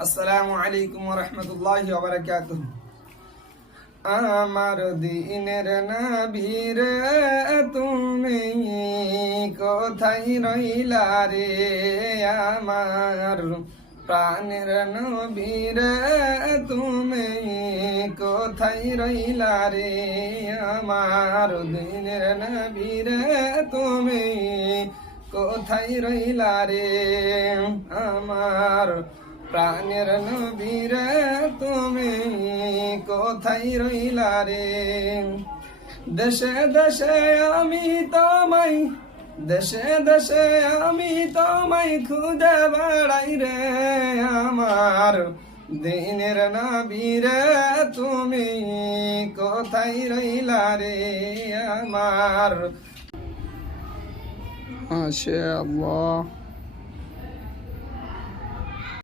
আসসালামু আলাইকুম ওয়া রাহমাতুল্লাহি ওয়া বারাকাতুহু। আমার দিনের নবী রে তুমি কোথায় রইলা রে, আমার প্রাণের নবী রে তুমি কোথায় রইলা রে, আমার দিনের নবী রে তুমি কোথায় রইলা রে, আমার প্রাণের নবী রে তুমি কোথায় রইলা রে। দেশে দেশে আমি তোমায়, দেশে দেশে আমি তোমায় খুঁজে বেড়াই রে, আমার দিনের নবী রে তুমি কোথায় রইলা রে, আমার মাশাআল্লাহ।